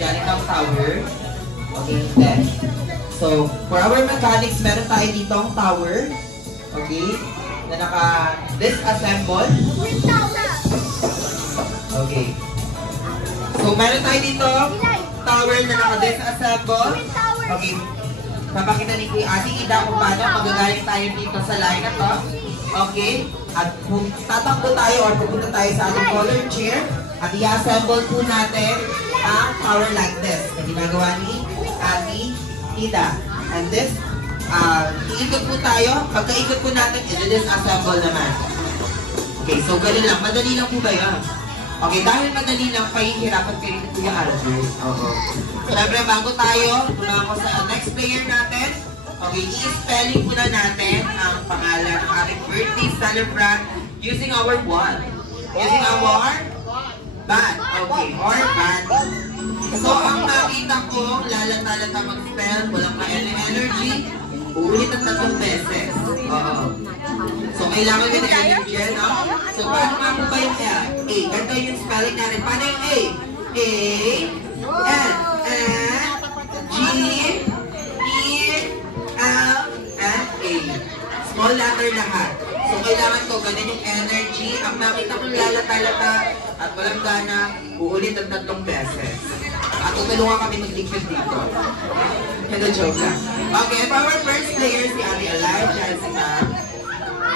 Janitang tower. Okay, then. So, for our mechanics, meron tayo dito ang tower. Okay, na naka-disassemble. Okay. So, meron tayo dito tower na naka-disassemble. Okay. Papakita ni Kuya Ate Ida kung paano magagaling tayo dito sa line na to. Okay? At kung tatakbo tayo or pupunta tayo sa ating color chair, at i-assemble po natin ang tower like this. Na ginagawa ni Ate Ida. And this, iikot po tayo. Pagka-ikot po natin, i-disassemble naman. Okay, so ganun lang. Madali lang po ba yan? Okay, dahil madali lang, pahihirapan kayo ni Kuya Albert. Siyempre, bago tayo, mula ako sa next player natin. Okay, i-spelling muna natin ang pangalan ng ating birthday celebrant using our what? Using our band. Okay, or band. So, ang nakita ko, lalata-lata mag-spell, walang ka-energy, uulit ang 3 beses. So, kailangan yun ng energy, no? So, paano nga po ba yung A? A. Ganito yung spelling natin. Paano yung A? A, N, G, E, L, and A. Small letter lahat. So, kailangan to, ganun yung energy. Ang nakita kong lalata-lata at walang gana, uulit ang 3 beses. At tutulungan kami mag-liquid dito. Hello, joke lang. Okay, for our first player, si Ate Elijah and si Ma'am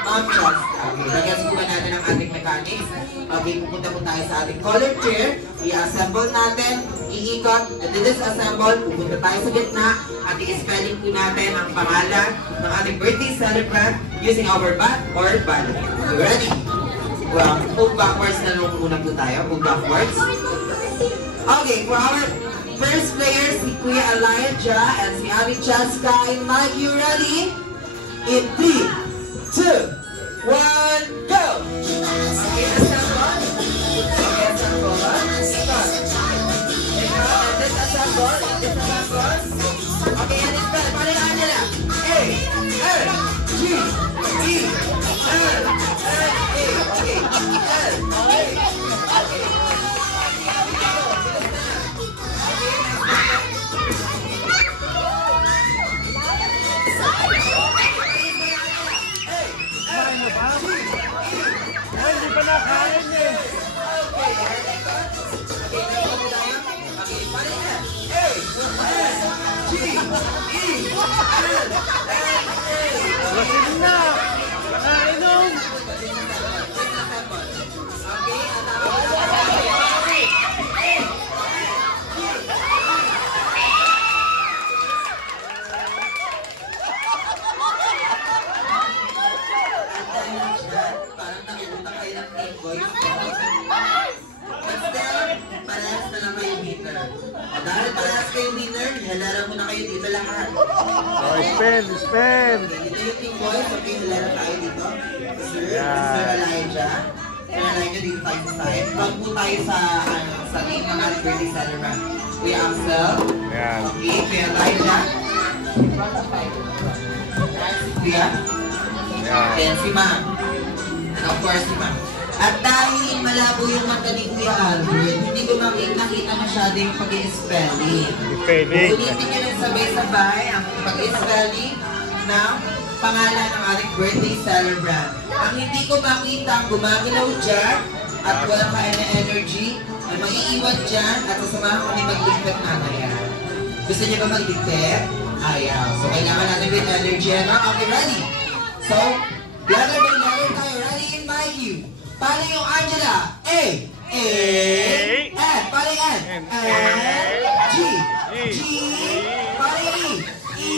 Just. Okay, lagyan po natin ang ating mechanics. Okay, pupunta po tayo sa ating color chair. I-assemble natin, iikot, i-disassemble, pupunta tayo sa gitna, at i-spelling po natin ang pangalan ng ating birthday celebrant using our bat or ballot. So, ready? Well, move backwards na nung una po tayo. Move backwards. Okay, for our first player, si Kuya Elijah and si Ate Cheska. And Mike, you ready? In 3, 2, 1, go! Okay, assemble. Okay, assemble. Start. And disassemble. Disassemble. Okay, and it's better. Paano yung Angela? A, L, G, E, L, L, A. Okay, L, A. Okay. Nakain eh. Lasing na. Nakainom. Dahil parehas kayo winner, halala mo na kayo dito lahat. Oh, spin. Okay, dito yung team boys. Okay, halala tayo dito. Sir Elijah. Sir Elijah, dito tayo sa side. Bago po tayo sa name ng ating birthday celebrant. Kuya Axel. Okay, Kuya Elijah. Kuya. Then si Ma'am. And of course si Ma'am. At dahil malabo yung mata ni Kuya Albert, hindi ko nakita masyado yung pag-i-spelling. Ulitin nyo rin sabay-sabay ang pag-i-spelling ng pangalan ng ating birthday celebrant. Ang hindi ko makita ang gumagalaw dyan at walang ka-energy, ay maiiwan dyan at sasamahan kami mag-ligpit mamaya. Gusto niyo ba mag-ligpit? Ayaw. So kailangan natin with energy. Okay, ready? So, letter by letter tayo. Ready in my you. Paano yung Angela? A, N. Paano yung N? N, G, G. Paano yung E,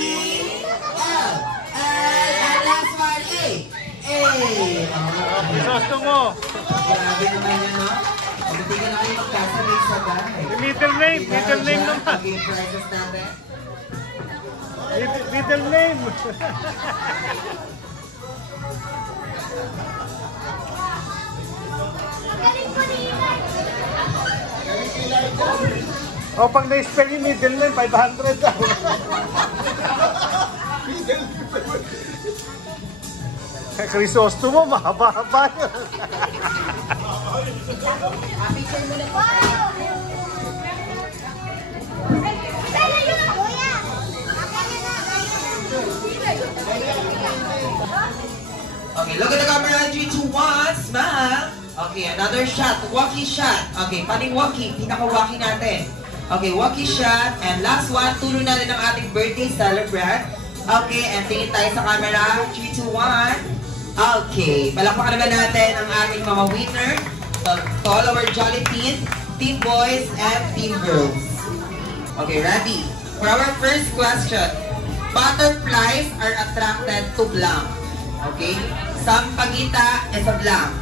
L, L. And last one, A. Gusto mo. Grabe naman yan, no? Magbibigyan na kayo magkasabay sa bahay. Middle name naman. Pag-game prizes natin. Middle name. O, pag na-spell yung middle name, 500 daw. Crisostomo, mahaba-haba yun. Okay, look at the camera. 3, 2, 1. Smile. Okay, another shot. Walkie shot. Okay, paning walkie. Pinaka-walkie natin. Okay, walkie shot. And last one, tulo na rin ang ating birthday celebrant. Okay, and tingin tayo sa camera. 3, 2, 1. Okay, palakpakan naman natin ang ating mga winner. To all our Jolly Teens, Team Boys, and Team Girls. Okay, ready? For our first question, butterflies are attracted to blank. Okay? Sampaguita is a blank.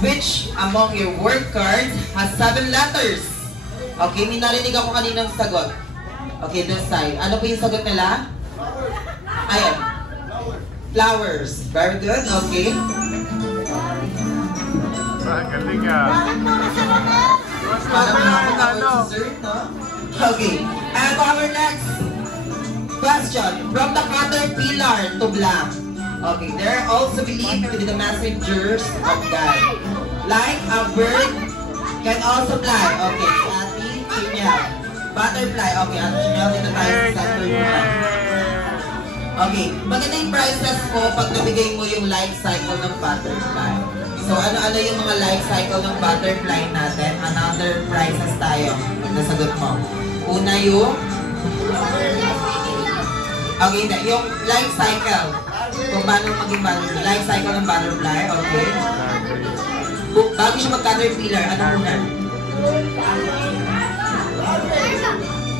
Which among your word cards has 7 letters? Okay, may narinig ako kaninang sagot. Okay, this side. Ano po yung sagot nila? Ayan. Flowers. Very good. Okay. Galing ah. Parang nakakatawa si sir, no? Okay. And for our next question. From the caterpillar to blank. Okay. They're also believed to be the messengers of God. Like a bird can also fly. Okay. Si Ate Chinyel. Butterfly. Okay. Ate Chinyel, dito tayo sa center mo. Okay. Maganda yung prizes mo pag nabigay mo yung life cycle ng butterfly. So, ano-ano yung mga life cycle ng butterfly natin? Another prizes tayo. Pag nasagot mo. Una yung... Okay, yung life cycle. Kung paano maging butterfly. Life cycle ng butterfly. Okay. Bago siya mag-caterpillar, ano muna?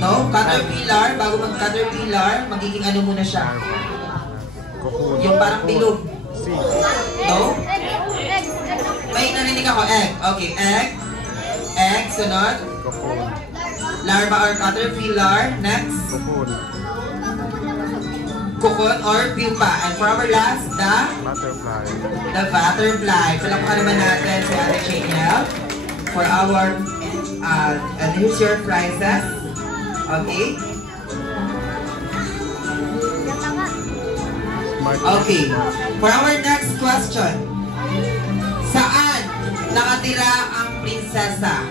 No? Caterpillar. Bago mag-caterpillar, magiging ano muna siya? Yung parang bilog. No? May narinig ako, egg. Okay, egg. Egg, sunod. Larva or caterpillar. Next. Cocoon or pupa. And for our last, the butterfly. Palakpakan naman natin si Ate Chinyel for our, and here's your prizes. Okay. Okay. For our next question. Saan nakatira ang prinsesa?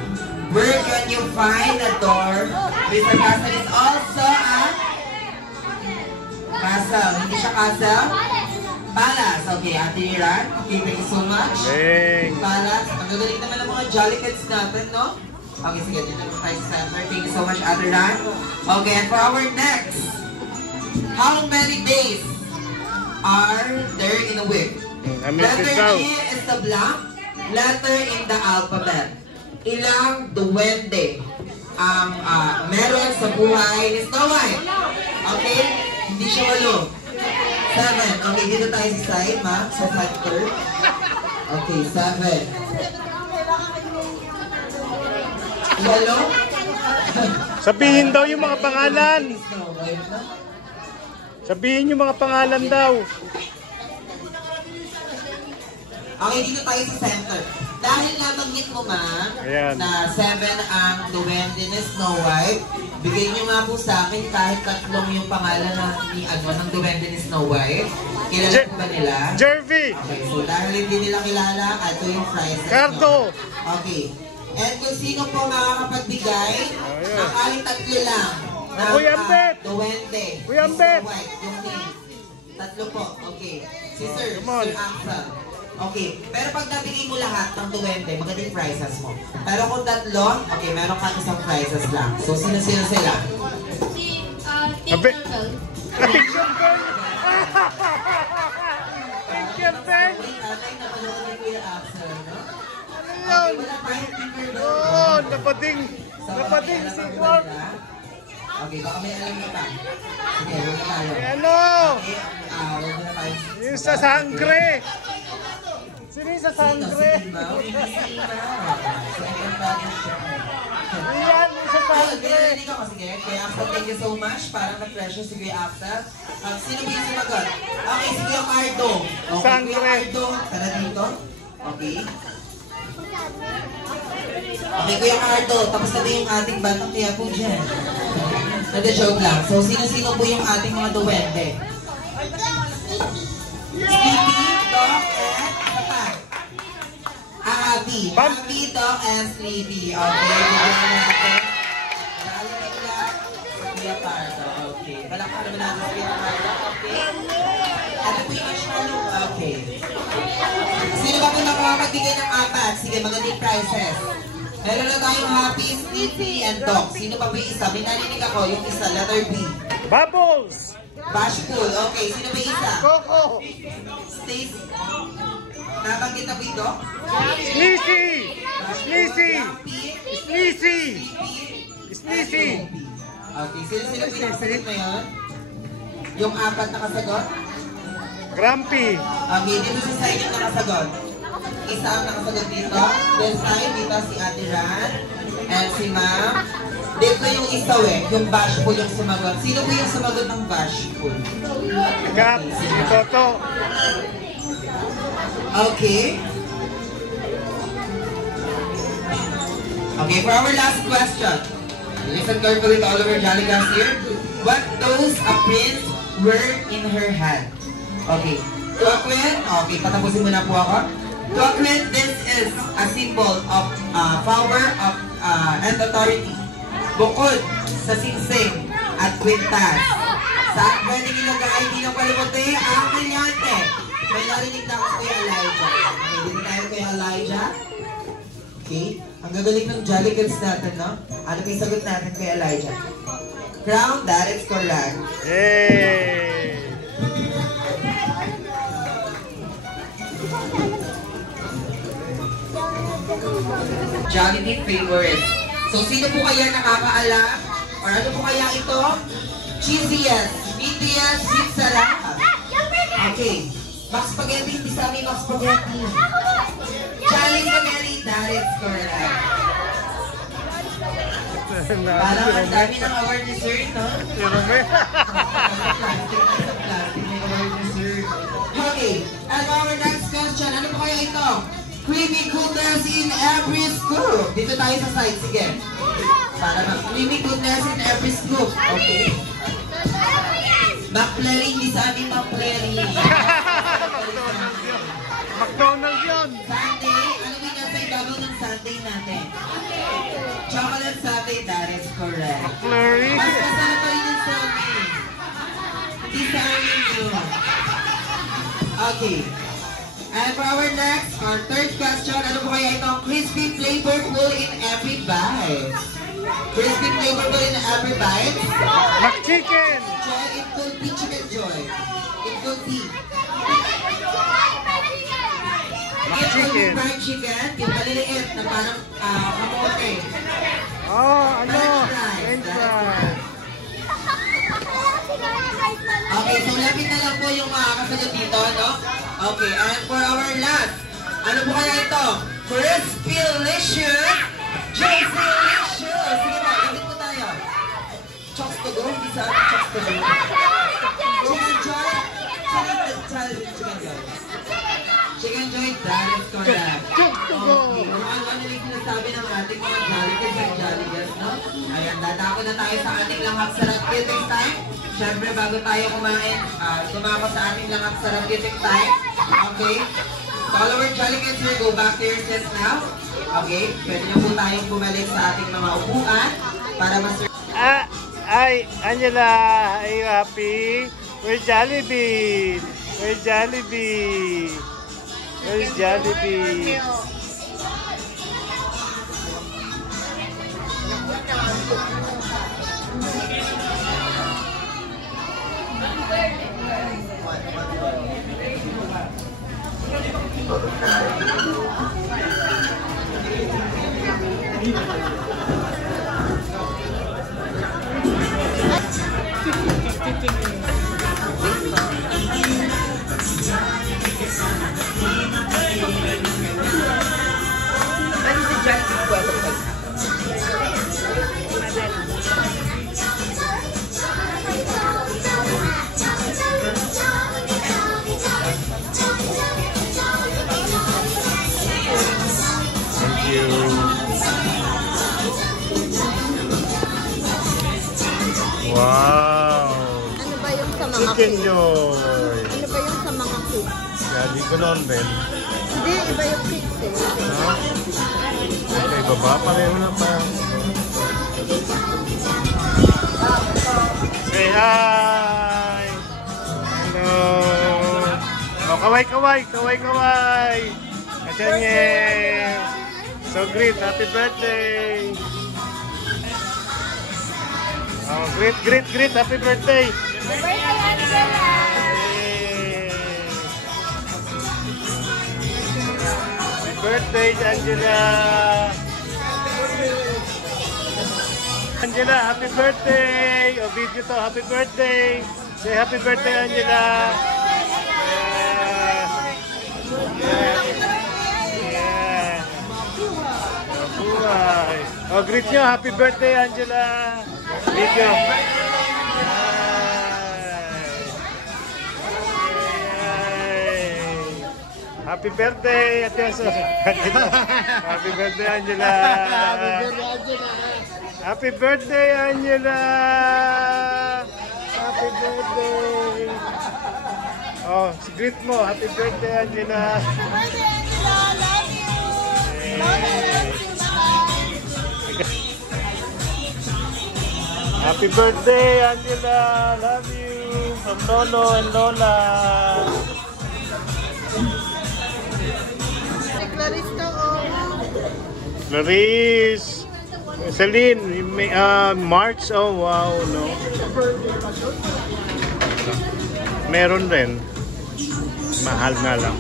Where can you find a door? This castle is also a castle. Hindi siya castle? Palace. Okay, Ate Iran. Okay, thank you so much. Palace. Ang gagaling naman ng mga Jolly Kids natin, no? Okay, sige. Dito naman tayo sa center. Thank you so much, Ate Iran. Okay, and for our next, how many days are there in a week? Letter E is the blank. Letter in the alphabet. Ilang duwende ang meron sa buhay ni Snow White? Okay? Hindi siya 8. 7. Okay, dito tayo sa side, ma. Sa factor. Okay, 7. 8? Sabihin daw yung mga pangalan. Sabihin yung mga pangalan daw. Okay, dito tayo sa center. Dahil nabanggit mo, ma, na 7 ang duwende ni Snow White, bigay niyo nga po sa akin kahit 3 yung pangalan ng duwende ni Snow White. Kilala po ba nila? Jervy! Okay, so dahil hindi nila kilala, ito yung prizes. Cardo! Okay. And kung sino po makakapagbigay, ang kahit 3 lang ng duwende ni Snow White, yung name. 3 po. Okay. Si Sir Axel. Okay, pero pag nabigay mo lahat ng duwende, maganda yung prizes mo. Pero kung 3, okay, meron kang isang prizes lang. So, sino-sino sila? Si Team Turtle. Team Turtle! Team Turtle! Wait, atay, napanood ni Kuya Axel, no? Ano yun? Wala tayong Team Turtle. Oo, napading si Clark. Okay, baka may alam ka pa. Sige, huwag na tayo. Ano? Okay, huwag na tayo. Yung sa sangre! Sino yung sa sangre? Iyan, yung sa sangre! Sige, Kuya Axel, thank you so much. Parang na-pressure si Kuya Axel. Sino ba yung sumagot? Okay, si Kuya Cardo. Okay, Kuya Cardo. Tara dito. Okay. Okay, Kuya Cardo. Tapos na yung ating batang tiya po dyan. Nag-joke lang. So, sino-sino po yung ating mga duwende? Sleepy, Doc, and Kapag. Abby. Abby, Doc, and Sleepy. Okay, bigyan na natin. Lalagay lang sa Kuya Cardo. Okay. Balak naman natin sa Kuya Cardo. Okay. Ano po yung marshmallow? Okay. Sino ba po nakakapagbigay ng apat? Sige, magandang prizes. Meron na tayong Happy, Sneaky, and Dog. Sino pa po yung isa? May narinig ako, yung isa, letter B. Bubbles! Bashful. Okay, sino ba yung isa? Coco! Stacy. Nabanggit na po ito? Sneezy! Sneezy! Sneezy! Sneezy! Okay, sino po yung nakasagot na yun? Yung apat na kasagot? Grumpy! Okay, dito sa side yung nakasagot. Isa ang nakasagot dito. This time, dito si Ate Ran and si Ma'am. Dito yung isa yung bashful yung sumagot. Sino po yung sumagot ng bashful? Gat! Si Toto! Okay. Okay, for our last question. Listen carefully to all of our jolly guys here. What does a prince wear in her hand? Okay. Tuakwin. Okay, patapusin mo na po ako. Tuakwin, this is a symbol of power of and authority. Bukod sa singsing at kwintas. Saan pwedeng ilagay? Hindi lang palimutin ang brilyante. May narinig na ako kay Elijah. Okay, dito tayo kay Elijah. Okay, ang gagaling ng Jolly Girls natin, no? Ano yung sagot natin kay Elijah? Crown, that is correct. Yay! Jollibee favorite. So, sino po kaya nakakaalam? Or ano po kaya ito? Cheesiest, meatiest, pizza lahat. Okay. Max Spaghetti, hindi sa amin Max Spaghetti. Jolly Spaghetti, that is correct. Parang ang dami ng award ni Sir, no? Okay, and our next question, ano po kaya ito? Creamy goodness in every scoop. Dito tayo sa side, sige. Para creamy goodness in every scoop. Okay. McFlurry, hindi sa amin McFlurry. McDonald's yun! Sunday, ano ba nasa ibabaw ng Sunday natin? Chocolate Sunday, that is correct. McFlurry! Mas masarap pa rin yung sa amin. Hindi sa amin yun. Okay. And for our next, our third question, ano po kaya itong crispy flavorful in every bite? Crispy flavorful in every bite? McChicken! Joy, it could be chicken joy. It could be. It could be fried chicken, yung maliliit na parang kamote. Oh, ano? French French fries. fries! Okay, so lapit na lang po yung kasagot dito, no? Okay, and for our last, ano po kaya ito? Crispy-licious, juicy-licious. Sige na, ikit po tayo. Chocks to go, hindi sa chocks to go. Chicken joy, chicken joy. Chicken joy, that is correct. Chocks to go. Okay, ano yung sinasabi ng ating mga jollies and jollies, no? Ayan, dadako na tayo sa ating langhap sarap eating time. Siyempre, bago tayo kumain, tumako sa ating langhap sarap eating time. Okay? Follower Jolly Kids, go back to your seats now. Okay? Pwede na po tayong bumalik sa ating mga upuan para mas... Ay, Angela, are you happy? Where's Jollibee? Where's Jollibee? Where's Jollibee? Wow! Ano ba yung sa mga Chicken cake? joy! Ano ba yung sa mga cake? Galing ko noon, Ben. Hindi, iba yung cakes eh. Ha? Okay, baba. Pareho na pa. Say hi! Hello! Kaway. Kachanyen. So great, happy birthday. Oh, great, happy birthday. Happy birthday, Angela. Angela, happy birthday. O video to, happy birthday. Say happy birthday, Angela. Yeah. Buhay. Oh, greet nyo. Happy birthday, Angela. Video. Happy birthday, Ate Aso. Happy birthday, Angela. Happy birthday, Angela. Happy birthday. Oh, greet mo. Happy birthday, Angela. Happy birthday, Angela. Love you. From Lolo and Lola. Clarice. Celine. March. Oh, wow. No. Meron rin. Mahal nga lang.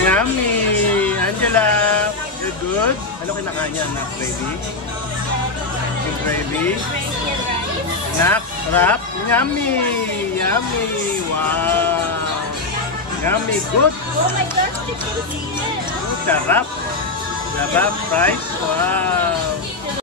Yummy! Angela, you good? Ano kinakain niya? Nak ready? Is ready? Nak, rap? Yummy! Yummy! Wow! Yummy! Good! Oh my gosh, chicken skin! Sarap! Sarap! Price! Wow!